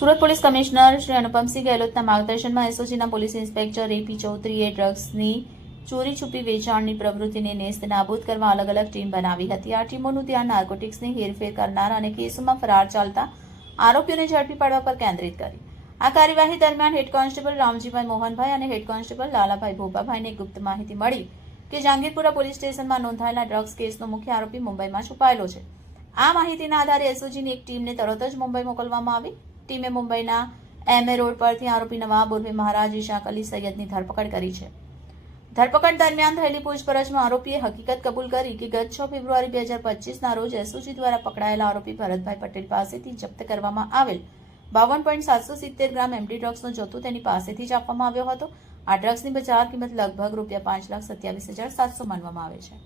Surat police commissioner Shri Anupamsinh ગેહલોતના માર્ગદર્શનમાં એસઓજીના પોલીસ ઇન્સ્પેક્ટર એપી ચૌધરીએ ડ્રગ્સની ચોરી છુપી વેચાણની પ્રવૃત્તિને નેસ્ત નાબૂદ કરવા અલગ અલગ ટીમ બનાવી હતી. આ ટીમોનું ધ્યાન નાર્કોટિક્સની હેરફેર કરનાર અને કેસોમાં ફરાર ચાલતા આરોપીઓને ઝડપી પાડવા પર કેન્દ્રિત કરી. આ કાર્યવાહી દરમિયાન હેડ કોન્સ્ટેબલ રામજીભાઈ મોહનભાઈ અને હેડ કોન્સ્ટેબલ લાલાભાઈ ભોપાભાઈને ગુપ્ત માહિતી મળી કે જહાંગીરપુરા પોલીસ સ્ટેશનમાં નોંધાયેલા ડ્રગ્સ કેસનો મુખ્ય આરોપી મુંબઈમાં છુપાયેલો છે. આ માહિતીના આધારે એસઓજીની એક ટીમને તરત જ મુંબઈ મોકલવામાં આવી. ટીમે મુંબઈના એમએ રોડ પરથી આરોપી નવાબ ઉર્ફે મહારાજ ઇશાક અલી સૈયદની ધરપકડ કરી છે. ધરપકડ દરમિયાન થયેલી પૂછપરછમાં આરોપીએ હકીકત કબૂલ કરી કે ગત 6 ફેબ્રુઆરી 2025ના રોજ એસઓજી દ્વારા પકડાયેલા આરોપી ભરતભાઈ પટેલ પાસેથી જપ્ત કરવામાં આવેલ 52.770 ગ્રામ એમડી ડ્રગ્સનો જથ્થો તેની પાસેથી જ આપવામાં આવ્યો હતો. આ ડ્રગ્સની બજાર કિંમત લગભગ ₹5,27,700 માનવામાં આવે છે.